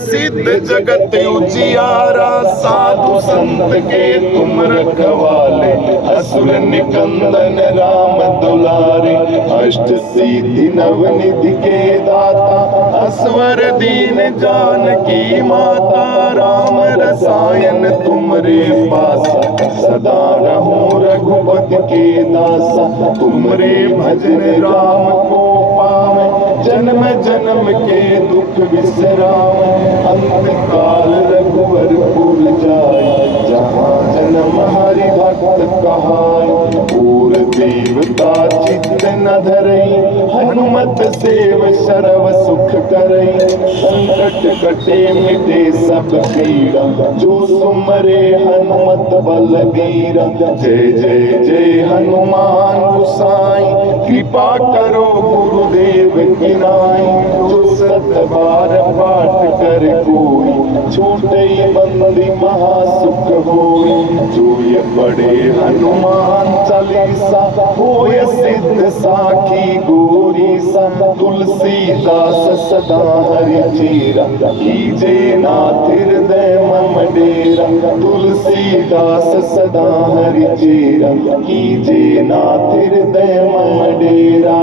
सिद्ध जगत उजियारा, साधु संत के तुम रखवाले, असुर निकंदन राम दुलारे, अष्ट सिद्धि नवनिधि के दाता, असवर दीन जानकी माता, राम रसायन तुमरे पासा, सदा रहो रघुपति के दासा, तुमरे भजन राम को पावे, जन्म जन्म के दुख बिसरावे, अंत काल रघुवर पुर जाय, जहाँ जन्म हरि भक्त कहाय, पूर देवता चित्त न धरई, हनुमत सेव सर्व सुख करई, संकट कटे मिटे सब पीड़ा, जो सुमरे हनुमत बलबीरा, जय जय जय हनुमान गोसाई, कृपा करो गुरुदेव की नाई, जो सत बार पाठ कर कोई, छूटे बंदी महासुख होई, जो ये पढ़े हनुमान चालीसा, होय सिद्ध साखी गौरी सा, तुलसीदास सदा हरि चेरा, कीजे नाथ हृदय मम डेरा, तुलसीदास सदा हरि चेरा, कीजे नाथ हृदय मम डेरा।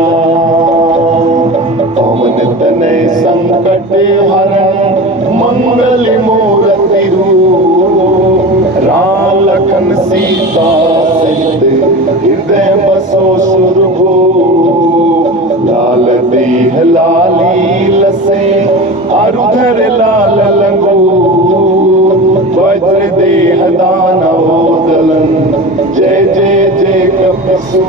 पवन तनय संकट हरण, मंगल मूर्ति रूप, राम लखन सीता सहित हृदय बसो सुरभूप, लाल देह लाली लसे, अरुधर लाल लंगू, वज्र देह दानव दलन, जय जय जय कपिसु,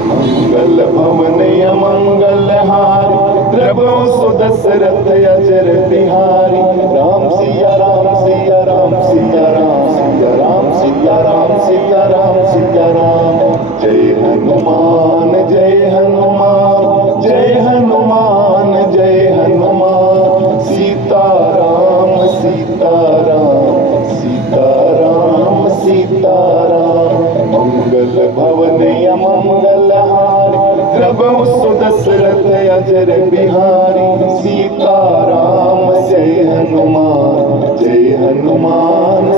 मंगल भवन अमंगल हारी, प्रभु सुदशरथ अजर बिहारी, राम सिया राम सिया राम सिया राम सिया राम सिया राम सिया राम सिया राम, जय हनुमान जय हनुमान जय हनुमान जय हनुमान, सीता राम सीता राम सीता राम सीता राम, मंगल भवन अमंगल हारी, प्रभु सुदशरथ अजर बिहारी, सीता राम जय हनुमान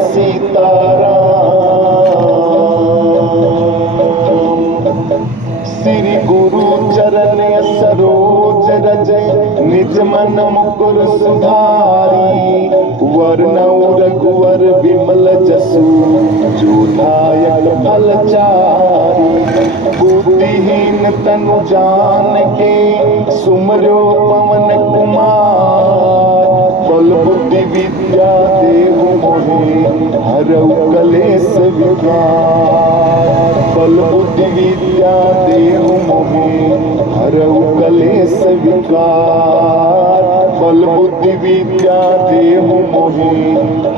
सीता राम। श्री गुरु चरण सरोज रज, निज मन मुकुर सुधारी, वरनउ रघुवर विमल जसु, जो दायक फलचारी, बुद्धिहीन तनु जान के, सुमरो पवन कुमार, बल बुद्धि विद्या देहु मोहि, हरऊ कलेश विकार, बल बुद्धि विद्या देहु मोहि, हरऊ कलेश विकार, बल बुद्धि विद्या देहु मोहि,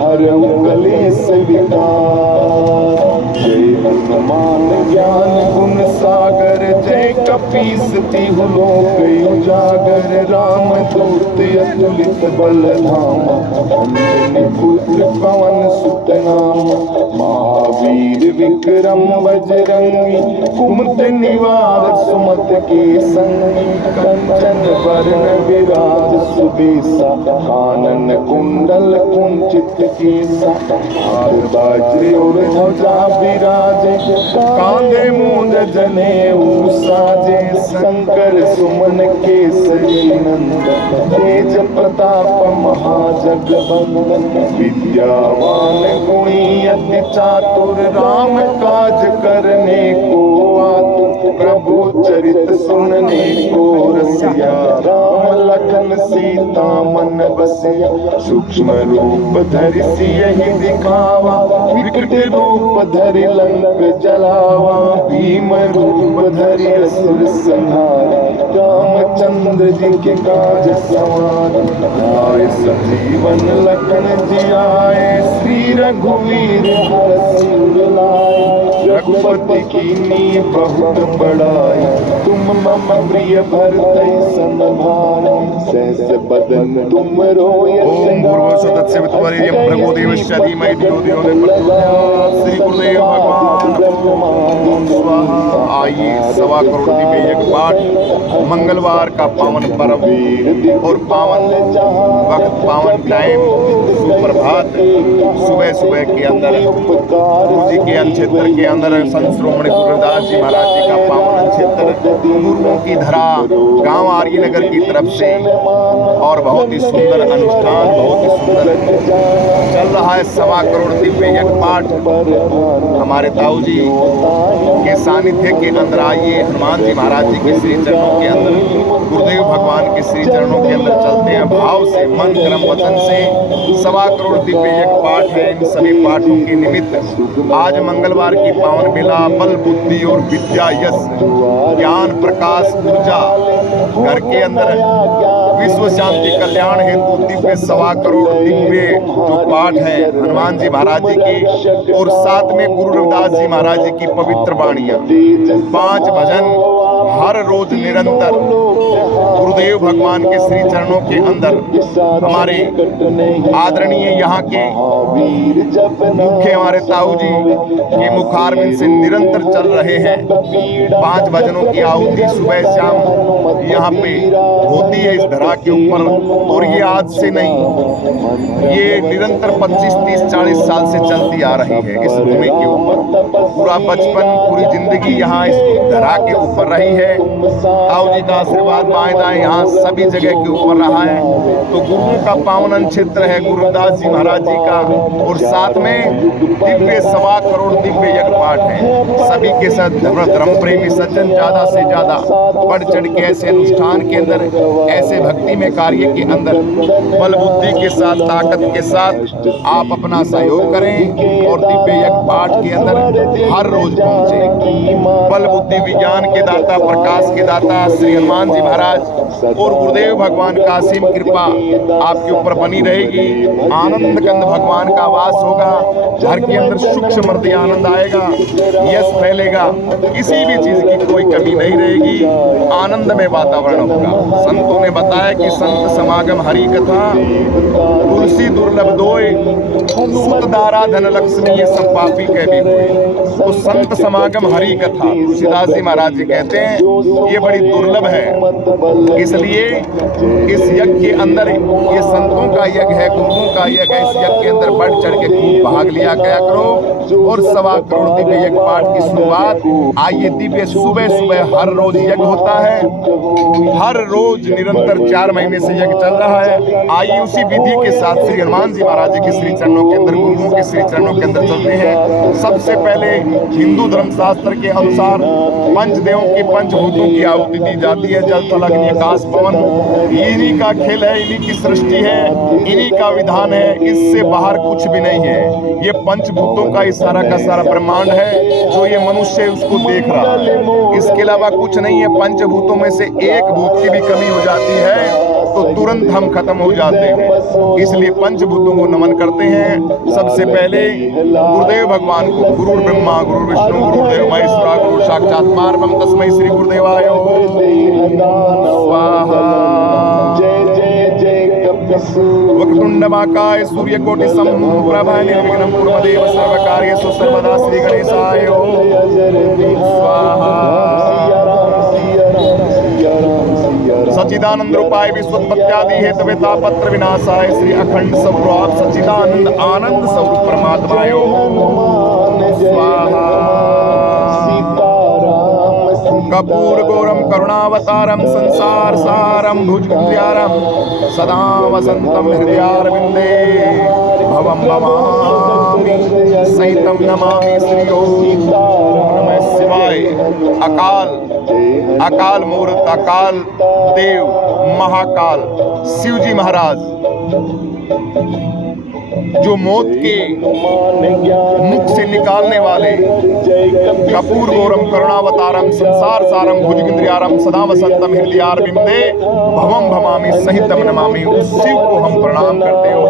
हरऊ कलेश विकार। जय हनुमान ज्ञान गुण सागर, जय कपीस तिहु लोक उजागर, राम दूत अतुलित बल धामा, अंजनी पुत्र पवन सुत नामा, महावीर विक्रम बजरंगी, कुमति निवार सुमत के संगी, कंचन वरण विराज सुबेसा, कानन कुंडल कुंचित केसा, हार बाजे और ध्वजा विराजे, कांधे मूंज जनेऊ साजे, शंकर सुमन केसरी नंदन, तेज प्रताप महाजगवंदन, विद्यावान गुणी अति चातुर, राम काज करने को आतुर, प्रभु चरित सुनने को रसिया, राम लखन सीता मन बसिया, सूक्ष्म रूप धरि सियहि दिखावा, विकट रूप धरि लंक जलावा, भीम रूप धरि असुर संहारा, रामचंद्र जी के काज सवार, आए सजीवन लखन जियाए, श्री रघुवीर हरषि उर लाए, रघुपति कीन्ही बहुत बड़ाई, तुम मम प्रिय भरतहि सन भाई, सहस बदन तुम रोय श्री गुरुदेव भगवान स्वाहा। आइए 1.25 करोड़ दिव्य यज्ञ पाठ मंगलवार का पावन पर्व और पावन वक्त पावन टाइम सुप्रभात सुबह सुबह के अंदर गुरु जी के क्षेत्र के अंदर संत श्रोमणी गुरु रविदास जी महाराज जी का पावन क्षेत्र गुरुओं की धरा गांव आर्यनगर की तरफ से और बहुत ही सुंदर अनुष्ठान बहुत ही सुंदर चल रहा है। 1.25 करोड़ दिव्य यज्ञ पाठ हमारे ताऊ जी के सानिध्य के अंदर आइए हनुमान जी महाराज जी के श्री चरणों के अंदर गुरुदेव भगवान के श्री चरणों के अंदर चलते हैं भाव से मन कर्म वचन से। 1.25 करोड़ दिव्य यज्ञ पाठ है। इन सभी पाठों के निमित्त आज मंगलवार की पावन बेला बल बुद्धि और विद्या यश ज्ञान प्रकाश ऊर्जा घर के अंदर विश्व शांति कल्याण हेतु दिव्य 1.25 करोड़ दिव्य जो पाठ है हनुमान जी महाराज जी की और साथ में गुरु रविदास जी महाराज जी की पवित्र वाणियां 5 भजन हर रोज निरंतर गुरुदेव भगवान के श्री चरणों के अंदर हमारे आदरणीय यहाँ के मुख्य हमारे ताऊ जी के मुखारविंद से निरंतर चल रहे हैं। 5 भजनों की आहुति सुबह शाम यहाँ पे होती है इस धरा के ऊपर और ये आज से नहीं ये निरंतर 25, 30, 40 साल से चलती आ रही है। इस भूमि के ऊपर पूरा बचपन पूरी जिंदगी यहाँ इस धरा के ऊपर रही है। ताऊ जी का आशीर्वाद बाएं दाएं यहाँ सभी जगह के ऊपर रहा है। तो गुरुओं का पावन क्षेत्र है गुरु रविदास जी महाराज जी का और साथ में दिव्य 1.25 करोड़ दिव्य यज्ञ पाठ है। सभी के साथ धर्म प्रेमी सज्जन ज्यादा से ज्यादा बढ़ चढ़ के ऐसे अनुष्ठान के अंदर ऐसे भक्ति में कार्य के अंदर बल बुद्धि के साथ ताकत के साथ आप अपना सहयोग करें और दिव्य यज्ञ पाठ के अंदर हर रोज पहुंचे। बल बुद्धि विज्ञान के दाता प्रकाश के दाता श्री हनुमान जी महाराज और गुरुदेव भगवान का असीम कृपा आपके ऊपर बनी रहेगी। आनंद कंद भगवान का वास होगा। घर के अंदर सुख समृद्धि आनंद आएगा, यश फैलेगा, किसी भी चीज की कोई कमी नहीं रहेगी, आनंदमय वातावरण होगा। संतों ने बताया कि संत समागम हरि कथा तुलसी दुर्लभ दोय सुत दारा धन लक्ष्मी ये सब पापी कह भी हुए। तो संत समागम हरि कथा तुलसीदास जी महाराज जी कहते हैं ये बड़ी दुर्लभ है। इसलिए इस यज्ञ के अंदर ये संतों का यज्ञ है, गुरुओं का यज्ञ है। इस यज्ञ के अंदर बढ़ चढ़ के खूब भाग लिया गया करो और 1.25 करोड़ दिव्य यज्ञ पाठ की शुरुआत आइए दिव्य सुबह सुबह हर रोज यज्ञ होता है। हर रोज निरंतर 4 महीने से यज्ञ चल रहा है। आइए उसी विधि के साथ श्री हनुमान जी महाराज जी के श्री चरणों के अंदर गुरुओं के श्री चरणों के अंदर चलते हैं। सबसे पहले हिंदू धर्मशास्त्र के अनुसार पंचदेवों की पंचभूतों की आहुति दी जाती है। जल थल अग्नि आकाश पवन इन्हीं का खेल है, इन्हीं की सृष्टि है, इन्हीं का विधान है। इससे बाहर कुछ भी नहीं है। ये पंचभूतों का सारा का सारा ब्रह्मांड है जो ये मनुष्य उसको देख रहा है। इसके अलावा कुछ नहीं है। पंचभूतों में से एक भूत की भी कमी हो जाती है तो तुरंत हम खत्म हो जाते हैं। इसलिए पंचभूतों को नमन करते हैं। सबसे पहले गुरुदेव भगवान को गुरु ब्रह्मा गुरु विष्णु गुरुदेव महेश्वरा गुरु साक्षात परब्रह्म तस्मै श्री गुरुदेवाय स्वाहा। वक्रतुंडमाकाय सूर्यकोटि समप्रभा निर्विघ्नं कुर्मदेव सर्वकार्येषु सर्वदा श्री गणेशाय स्वाहा। सच्चिदानंद रूपाय विश्वोत्पत्त्यादि हेतवे तापत्र विनाशाय श्री अखंड स्वरूप सच्चिदानंद आनंद स्वरूप परमात्माय स्वाहा। कपूर गौरम करुणावतारम संसार सारम भुजगुंद्यारम सदा वसंतम हृदयारविंदे भवम भवामि सहितम नमामि श्री ओम नमः शिवाय। अकाल मूर्त अकाल देव महाकाल शिवजी महाराज जो मौत के मुख से निकालने वाले कपूर गौरम करुणावतारम संसार सारम भुजगेंद्रियारम सदा वसंतम हृदयारविंदे भवम भवामि सहितम नमामि। उस शिव को हम प्रणाम करते हो।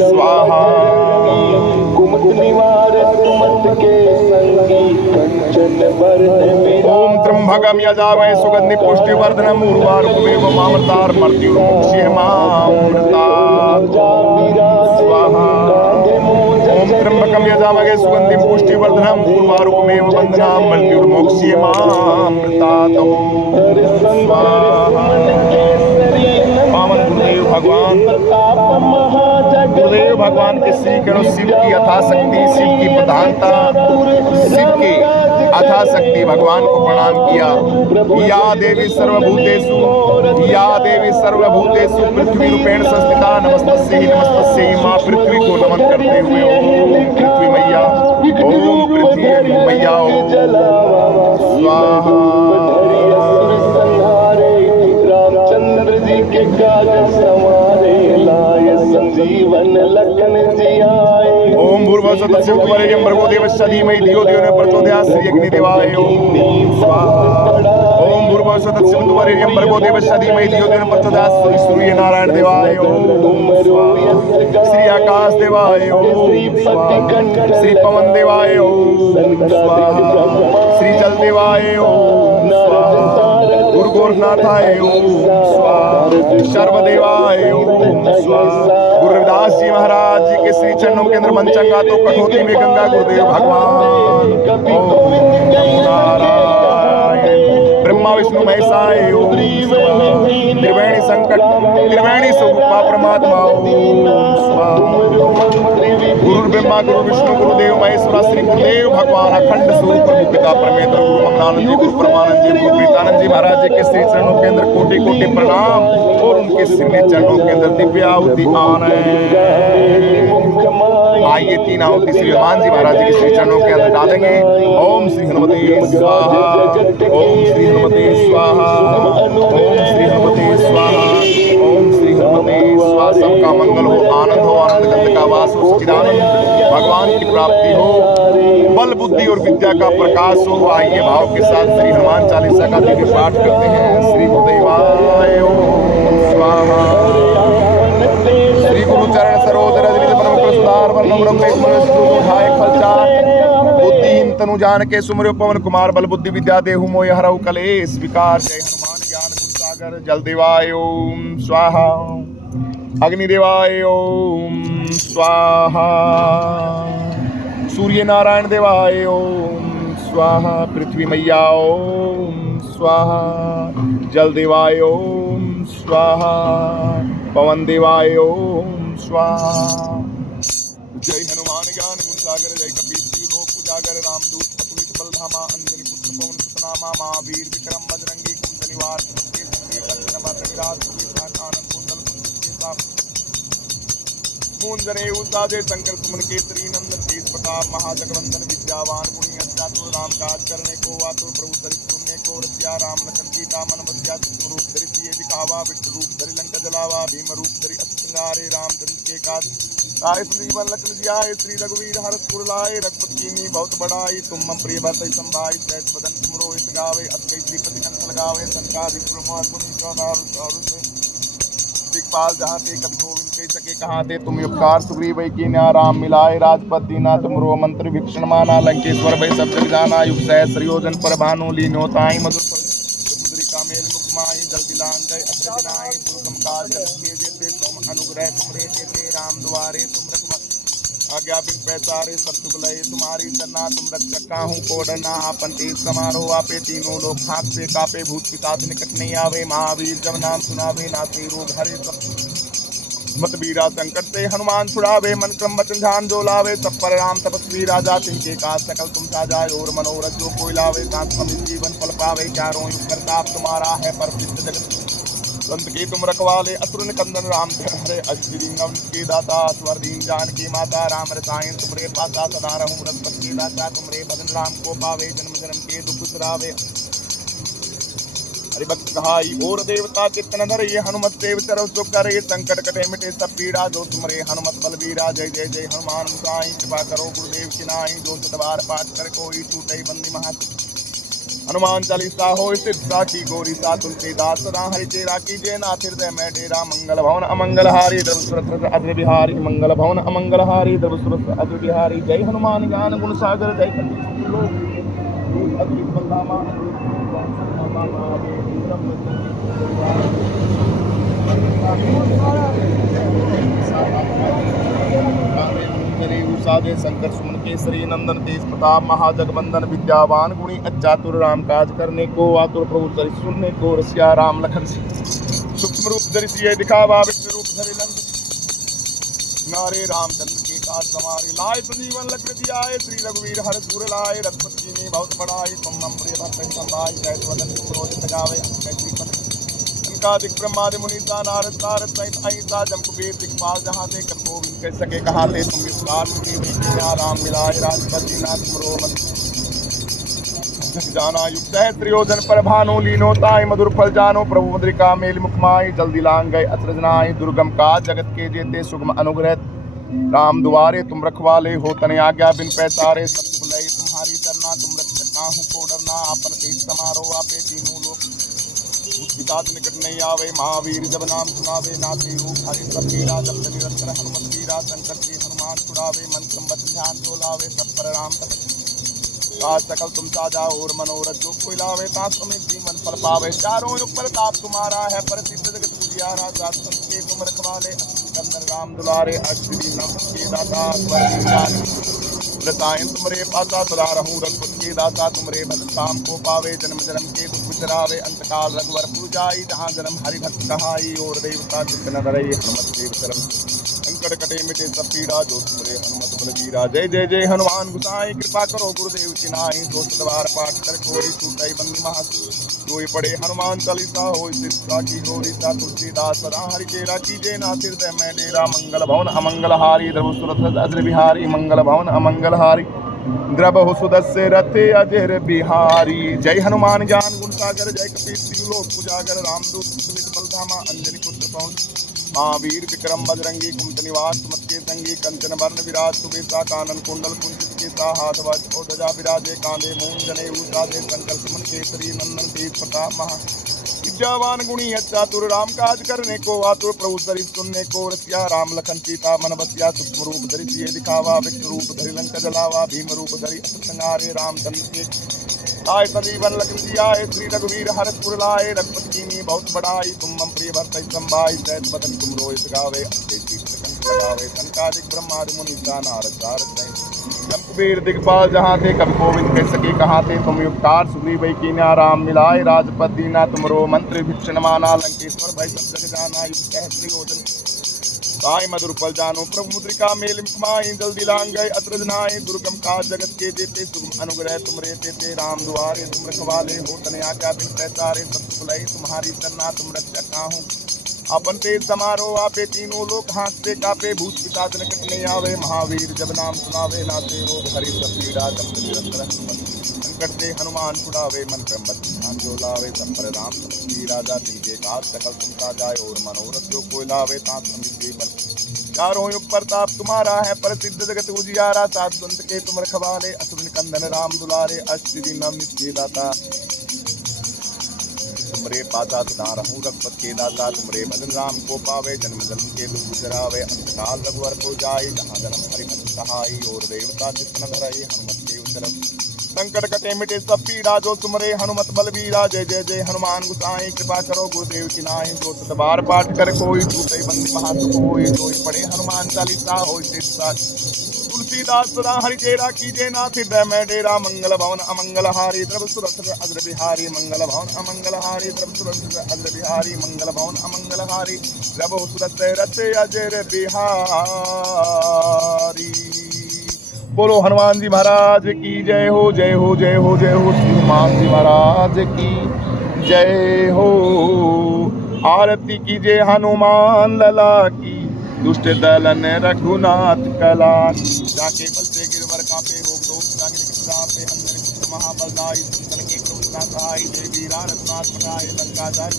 स्वाहा। ओम त्र्यंबकम यजामहे सुगंधि पुष्टिवर्धनम उर्वारुकमेव मामृतार्मर्त्युर्मुक्षीयमामृता स्वाहा। ओम त्र्यंबकम यजामहे सुगंधि पुष्टिवर्धनम उर्वारुकमेव वंदनाम मृत्युर्मुक्षीयमामृता स्वाहा। पावन गुरुदेव भगवान, गुरुदेव भगवान के श्री करो शिव की यथाशक्ति, शिव की प्रधानता, शिव की यथाशक्ति भगवान को प्रणाम किया। या देवी सर्वभूतेषु, या देवी सर्वभूतेषु पृथ्वी रूपेण संस्थिता नमस्तस्यै माँ पृथ्वी को नमन करते हुए ओम पृथ्वी मैया, ओम पृथ्वी मैया, ओम स्वाहा। रामचंद्र जी के काज सवारे लाए संजीवन लखन जी आए। ओम भूर्भुवः तत्सवितुर्वरेण्यं भर्गो देवस्य धीमहि धियो यो न प्रचोदयात् श्री अग्निदेवाय ओम स्वाहा। ओम भूर्भुवः तत्सवितुर्वरेण्यं भर्गो देवस्य धीमहि धियो यो न प्रचोदयात् श्री सूर्य नारायण देवाय ओम स्वाहा। श्री आकाश देवाय ओम स्वाहा। श्री पवन देवाय ओम स्वाहा। श्री जल देवाय ओम स्वाहा। गुरु गोरखनाथाय ओम स्वाहा। सर्वदेवाय ओम स्वाहा। गुरु रविदास जी महाराज जी के श्री चरणों के अंदर मंचंगा तो कठोती में गंगा गुरुदेव भगवान ओम नारायण। ब्रह्मा विष्णु महेशाय ओम स्वाहा। त्रिवेणी संकट त्रिवेणी स्वरूपा परमात्मा ओम स्वाहा। गुरु ब्रह्मा गुरु विष्णु गुरुदेव महेश्वरा श्री गुरुदेव भगवान अखंड स्वरूप प्रभु पिता परमेश्वर गुरु मंगलानंद जी, गुरु परमानंद जी, गुरु प्रीतानंद जी महाराज जी के श्री चरणों के अंदर कोटि कोटि प्रणाम और उनके श्री चरणों के अंदर दिव्य आहुति आनंद। आइए तीन आहुति श्री हनुमान जी महाराज जी के श्री चरणों के अंदर डालेंगे। ओम श्री हनुमते स्वाहा, ओम श्री हनुमते स्वाहा, ओम श्री हनुमते स्वाहा, ओम श्री हनुमते स्वाहा। सबका मंगल हो, आनंद हो, आनंद गंध का वास हो, सच्चिदानंद भगवान की प्राप्ति हो, बल बुद्धि और विद्या का प्रकाश हो। आइए भाव के साथ श्री हनुमान चालीसा का दिव्य पाठ करते हैं। श्री गुरुदेवाय ओम स्वाहा। श्री गुरु चरण सरोज रज निज मन मुकुर सुधार वरण ब्रह्मेश्वर फलचार बुद्धिहीन तनु जान के सुमरो पवन कुमार बल बुद्धि विद्या देहु मोय हरऊ कलेश विकार। जय हनुमान ज्ञान गुण सागर। जल देवाय ओम स्वाहा। अग्निदेवाय ओम स्वाहा। सूर्य नारायण देवाय ओम स्वाहा। पृथ्वी मैया ओम स्वाहा। जल देवाय ओम स्वाहा। पवन देवाय ओम स्वाहा। जय हनुमान ज्ञान गुण सागर। जय कपीस लोक उजागर। रामदूत अतुलित बलधामा अंजनी पुत्र पवन सुतनामा। महावीर विक्रम बजरंगी कुंड निवार मुंजरे उसादे शंकर सुमन केसरी नंदन तेज प्रताप महाजगवंदन विद्यावान गुणी चातुर राम काज करने को आतुर प्रभु चरित सुनने को रसिया। राम लखन सीता मन बसिया। चित्त रूप धरि सिए दिखावा। विष्णु रूप धरि लंका जलावा। भीम रूप धरि अस संहारे। रामचंद्र के काज आए सुजीवन लखन जियाए। श्री रघुवीर हरष पुर लाए। रघुपति कीन्ही बहुत बड़ाई। तुम मम प्रिय भरत संभाई। सहस बदन तुमरो हित गावे। अस कई श्रीपति कंठ लगावे। संकादिक ब्रह्मार गुणी चौदार दिक्पाल जहाँ थे कभी गोविंद कह सके कहाँ थे तुम उपकार। सुग्रीव की न्या राम मिलाए। राजपद दीना तुमरो मंत्र विभीषण माना। लंकेश्वर भय सब जग जाना। युग सहस्र योजन पर भानु लीनो ताई मधुर समुद्रिका मेल मुख माई। जल दिलांग गए अत्र दिनाए। दुर्गम काज के जेते तुम अनुग्रह तुमरे तेते। राम द्वारे तुम रखवा आज्ञा बिन पैसारे। सब सुख लय तुम्हारी सरना। तुम रक्षक काहू को डरना। आपन तेज समारोह आपे। तीनों लोग हाथ से कापे। भूत पिशाच निकट नहीं आवे। महावीर जब नाम सुनावे। नाते रोग हरे सब मत बीरा संकट से हनुमान छुड़ावे। मन क्रम वचन ध्यान जो लावे। सब पर राम तपस्वी राजा। तिनके काज सकल तुम साजाए। और मनोरथ जो कोई लावे। सांत जीवन फल पावे। चारों युग करताप तुम्हारा है। पर जगत संत के तुम रखवाले। असुर निकंदन राम हरे। अश्विनी नवन के दाता। स्वर्दीन जान की माता। राम रसायन तुमरे पाता। सदा रहूं रघुपति के दाता। तुमरे भजन राम को पावे। जन्म जन्म के दुख सुरावे। हरिभक्त कहाई और देवता चित्तन धरे। हनुमत देव चरव जो करे। संकट कटे मिटे सब पीड़ा। जो तुमरे हनुमत बलवीरा। जय जय जय हनुमान गोसाई। कृपा करो गुरुदेव की नाई। जो सतबार पाठ कर कोई टूटे बंदी महा। हनुमान चालीसा हो सिद्धा की गौरी सा तुलसीदास सदा हरि चेरा कीजिए। नाथ हृदय में डेरा। मंगल भवन अमंगल हारी। द्रवसुरत अद्र बिहारी। मंगल भवन अमंगल हारी। द्रवसुरत अद्र बिहारी। जय हनुमान ज्ञान गुण सागर। जय कपीस लोक अतुलित बलधामा। साधे शंकर सुमन केसरी नंदन तेज प्रताप महाजगवंदन विद्यावान गुणी अचातुर राम काज करने को आतुर प्रभु चरित सुनने को रसिया। राम लखन सुख नाथ रूप धरि सिए दिखावा विष्णु रूप धरि लंक नारे रामचंद्र के काज समारे लाए संजीवन लक्ष्य दियाए श्री रघुवीर हर सुर लाए रघुपति जी ने बहुत बड़ाई तुम मम प्रिय भक्त संभाई जय वदन क्रोध गावे अंकादिक ब्रह्मादि मुनीसा नारद सारद सहित अहिंसा जम कुबेर दिखपाल जहाँ से कब गोविंद कह सके कहाँ थे तुम विस्तार सुनी वही राम मिलाए राजपति नाथ मरो मत जाना युक्त है त्रियोजन पर भानु लीनो ताई मधुर फल जानो प्रभु मुद्रिका मेल मुखमाई जल्दी लांग गए अत्रजनाई दुर्गम का जगत के जेते सुगम अनुग्रह राम दुआरे तुम रखवाले हो तने आज्ञा बिन पैसारे सब दुख लय तुम्हारी तरना तुम रक्षक काहू को डरना आपन तेज समारोह आपे तीनों लोग विकास निकट नहीं आवे महावीर जब नाम सुनावे नाथी रूप हरि सब पीरा जब निरंतर हनुमत पीरा संकट से हनुमान छुड़ावे मन संबत ध्यान जो लावे सब पर राम काज सकल तुम साजा और मनोरथ जो कोई लावे तास तुम्हें जीवन फल पावे चारों युग प्रताप तुम्हारा है प्रसिद्ध जगत उजियारा सात संत के तुम रखवाले कंदन राम दुलारे अश्विनी नम के दाता रसायन तुमरे पासा सदा रहूं रघुपत के दाता तुमरे भक्त शाम को पावे जन्म जन्म के दुख बिसरावे अंतकाल रघुवर पूजाई जहाँ जन्म हरि भक्त कहाई और देवता चित्त न धरई हनुमत देव शरण संकट कटे मिटे सब पीड़ा जो तुमरे हनुमत बलवीरा जय जय जय हनुमान गुसाई कृपा करो गुरुदेव की नाई जो सदवार पाठ कर कोरी छूटाई बंदी महास जोई पड़े हनुमान चालीसा हो सिरसा की गोरी सा तुलसीदास सदा हरि चेरा कीजे ना हृदय में डेरा मंगल भवन अमंगल हारी द्रव सुरथ अजर बिहारी मंगल भवन अमंगल हारी द्रव सुदस्य रथे अजर बिहारी जय हनुमान ज्ञान गुण सागर जय कपीर लोक पुजागर रामदूत सुमित बलधामा अंजनी पुत्र पवन महावीर विक्रम बजरंगी कुमत निवास मत के संगी कंचन वर्ण विराज सुबेसा कानन कुंडल कुंचित केसा हाथ वज्र और ध्वजा विराजे कांधे मून जने उसादे संकल्प सुमन केसरी नंदन तेज प्रताप महा विद्यावान गुणी चातुर राम काज करने को आतुर प्रभु शरीफ सुनने को रसिया राम लखन सीता मन बसिया सूक्ष्म रूप धरि सिए दिखावा विष्णु रूप धरि लंक जलावा भीम रूप धरि असुर संहारे रामचंद्र के आय संजीवन लखन जियाए श्री रघुवीर हर सुर लाए रघुपति कीनी बहुत बड़ाई तुम मम प्रिय भक्त संभाई सैत बदन तुम रोहित गावे अक्षय शीर्षकंठ लगावे संकादिक ब्रह्मादि मुनीसा नारद सारद सहित जम कुबेर दिखपाल जहाँ थे कभी गोविंद कह सके कहाँ थे तुम युक्तार सुग्रीव कीन्या राम मिलाए राजपद दीना तुमरो मंत्र भीषण माना लंकेश्वर भय सब जग जाना युक्त है त्रियोजन साई मधुर फल जानो प्रभु मुद्रिका मेल मुखमाई जल्दी लांग गए अत्रजनाए दुर्गम का जगत के जेते सुगम अनुग्रह तुम रहते थे राम दुआरे तुम रखवाले हो तने आज्ञा बिन पैसारे सब सुख लय तुम्हारी सरना तुम रक्षक काहू अपन तेज समारोह आपे तीनों लोग हाथ से कापे भूत पिशाच निकट नहीं आवे महावीर जब नाम सुनावे नाते रोग हरि सब पीड़ा जब निरंतर संकट से हनुमान छुड़ावे मन क्रमबद्ध ध्यान जो लावे सब पर राम की राजा जिनके काज सकल तुम साजाए और मनोरथ जो कोई लावे तांत समृद्धि बल चारों युग प्रताप तुम्हारा है प्रसिद्ध जगत उजियारा सात संत के तुम रखवाले असुर निकंदन राम दुलारे अष्टसिद्धि नव नित्य दाता तुमरे पाता सदा रहूं रघुपत के दाता तुमरे भजन राम को पावे जन्म जन्म के दुख बिसरावे अंतकाल रघुवर को जाए जहाँ जन्म हरि भक्त सहाई और देवता चित्त न धरई हनुमत देव शरण संकट कटे मिटे सब पीड़ा जो तुमरे हनुमत बलवीरा जय जय जय हनुमान गुसाई कृपा करो गुरुदेव की नाई जो सतबार पाठ कर कोई छूटे बंदी महासुख होई जोई पड़े हनुमान चालीसा होई सिरसा तुलसीदास सदा हरि चेरा कीजे नाथ हृदय में डेरा मंगल भवन अमंगल हारी द्रव सुरथ अग्र बिहारी मंगल भवन अमंगल हारी द्रव सुरथ अग्र बिहारी मंगल भवन अमंगल हारी द्रव सुरथ रथ अजर बिहारी बोलो हनुमान जी महाराज की जय हो जय हो जय हो जय हो श्री हनुमान जी महाराज की जय हो आरती कीजिए हनुमान लला की दुष्ट दलन रघुनाथ कला जाके बल से गिरवर कांपे रोग दोष जागे पे अंदर पुत्र महाबलदाई सुंदर के कृष्णा सहाय देवी रघुनाथ पठाए लंका जारी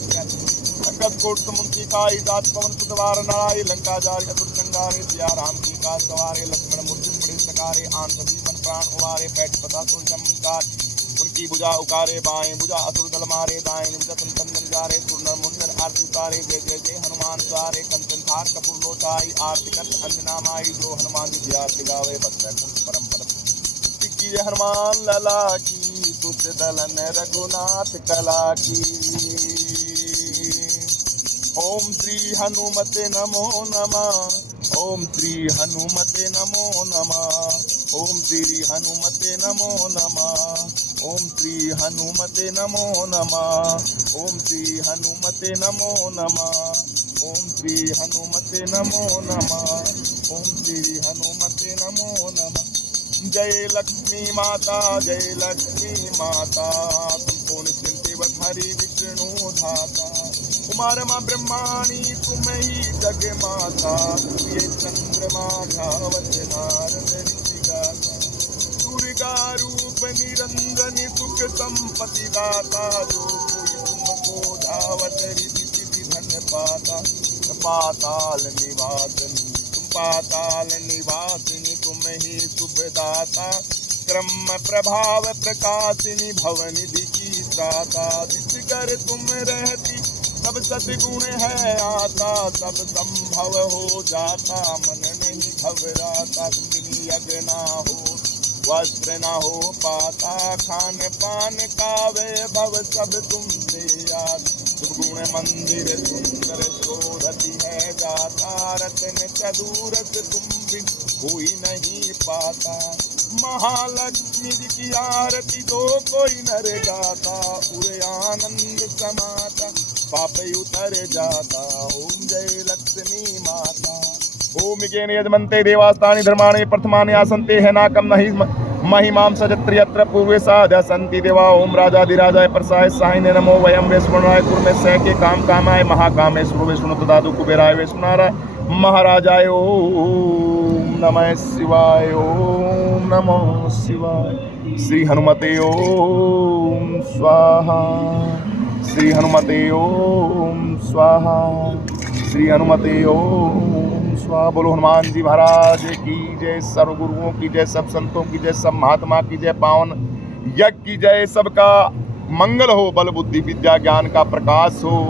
संकट कोट समुद्री खाई दात पवन सुतवार नाराय लंका जारी असुर संगारे सिया राम की का सवारे लक्ष्मण मूर्ति बड़े सकारे आन जीवन प्राण उवारे पैठ पता सुर जमकार उनकी भुजा उकारे बाएं भुजा असुर दल मारे दाएं भुजा संतन जारे सुरनर मुंडर आरती उतारे जय जय जय हनुमान सारे कंचन थार कपूर लोटाई आरती कंठ अंजना माई जो हनुमान जी आरती गावे भक्त परम पद की जय हनुमान लला की दुष्ट दलन रघुनाथ कला की ओम श्री हनुमते नमो नमः ओम श्री हनुमते नमो नमः ओम श्री हनुमते नमो नमः ओम श्री हनुमते नमो नमः। ओम श्री हनुमते नमो नमः। ओम श्री हनुमते नमो नमः। ओम श्री हनुमते नमो नमः। जय लक्ष्मी माता, जय लक्ष्मी माता, तुमको निश्चिंत हरि विष्णु धाता, कुमारमा ब्रह्माणी तुम ही जग माता, ये चंद्रमा झावत नारद ऋषि गाता, दुर्गा रूप निरंजन सुख संपत्ति दाता, जो कोई तुमको धावत रिद्धि सिद्धि धन पाता। पाताल निवासनी तुम पाताल निवासिनी, तुम ही शुभदाता, क्रम प्रभाव प्रकाशिनी, भवनिधि की त्राता, जिस कर तुम रहती सब सद्गुण है आता, सब संभव हो जाता, मन नहीं घबराता, तुम यज्ञ ना हो वस्त्र ना हो पाता, खान पान का वैभव सब तुमसे याद, शुभ गुण मंदिर सुंदर शोधती है गाता, रत्न चतुरस तुम बिन कोई नहीं पाता, महालक्ष्मी जी की आरती तो कोई नर गाता, उरे आनंद समाता, पाप उतर जाता, ओम जय लक्ष्मी माता। ओम यज्ञेन यजमन्ते देवास्तानि धर्माणि प्रथमानि आसन्ते हेनाकं नहि महिमां सजत्र यत्र पूर्वे साध्या सन्ति देवा। ओम राजाधिराजाय प्रसाय साहिने नमो वयं वैष्णवाय कुर्मे सैके काम कामाय महाकामेश्वर विष्णु तदादु कुबेराय वैष्णुनाराय महाराजाय। ओम नमः शिवाय, ओम नमः शिवाय। श्री हनुमते ओम स्वाहा, श्री हनुमते ओम स्वाहा, श्री हनुमते ओम स्वाहा। बोलो हनुमान जी महाराज की जय, सर्व गुरुओं की जय, सब संतों की जय, सब महात्मा की जय, पावन यज्ञ की जय, सबका मंगल हो, बल बुद्धि विद्या ज्ञान का प्रकाश हो।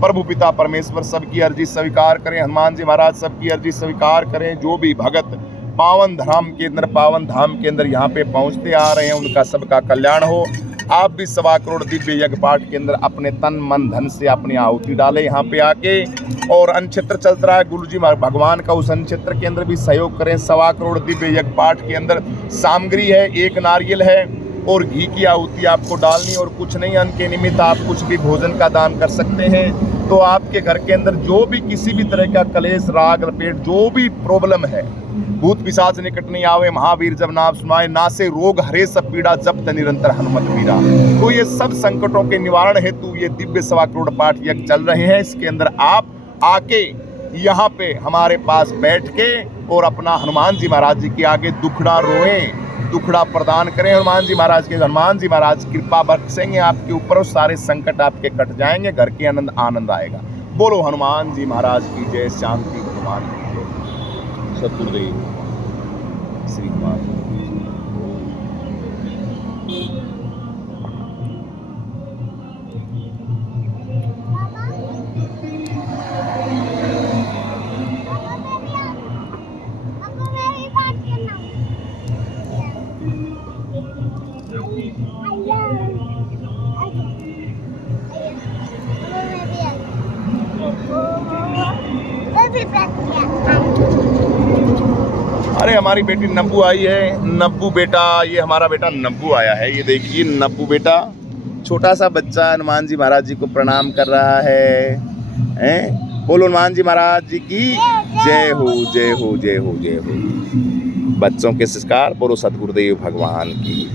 प्रभु पिता परमेश्वर सबकी अर्जी स्वीकार करें, हनुमान जी महाराज सबकी अर्जी स्वीकार करें। जो भी भगत पावन धाम के अंदर, पावन धाम के अंदर यहाँ पे पहुँचते आ रहे हैं, उनका सबका कल्याण हो। आप भी 1.25 करोड़ दिव्य यज्ञ पाठ के अंदर अपने तन मन धन से अपनी आहुति डालें यहाँ पे आके। और अनक्षेत्र चल रहा है गुरु जी भगवान का, उस अनक्षेत्र के अंदर भी सहयोग करें। 1.25 करोड़ दिव्य यज्ञ पाठ के अंदर सामग्री है, 1 नारियल है और घी की आहुति आपको डालनी, और कुछ नहीं। अन्न के निमित्त आप कुछ भी भोजन का दान कर सकते हैं। तो आपके घर के अंदर जो भी किसी भी तरह का कलेश राग लपेट जो भी प्रॉब्लम है, भूत पिशाच निकट नहीं आवे, महावीर जब नाम सुनाए, ना से रोग हरे सब पीड़ा, जपत निरंतर हनुमत वीरा। तो ये सब संकटों के निवारण हेतु ये दिव्य 1.25 करोड़ पाठ यज्ञ चल रहे हैं। इसके अंदर आप आके यहाँ पे हमारे पास बैठ के और अपना हनुमान जी महाराज जी के आगे दुखड़ा रोएं, दुखड़ा प्रदान करें हनुमान जी महाराज के। हनुमान जी महाराज कृपा बरसेंगे आपके ऊपर और सारे संकट आपके कट जाएंगे, घर के आनंद आएगा। बोलो हनुमान जी महाराज की जय, शांति हनुमान की जय, सतगुरुदेव श्री हनुमान। अरे हमारी बेटी नब्बू आई है, नब्बू बेटा, ये हमारा बेटा नब्बू आया है। ये देखिए नब्बू बेटा, छोटा सा बच्चा हनुमान जी महाराज जी को प्रणाम कर रहा है। बोलो हनुमान जी महाराज जी की जय हो, जय हो, जय हो, जय हो। बच्चों के संस्कार, बोलो सतगुरुदेव भगवान की।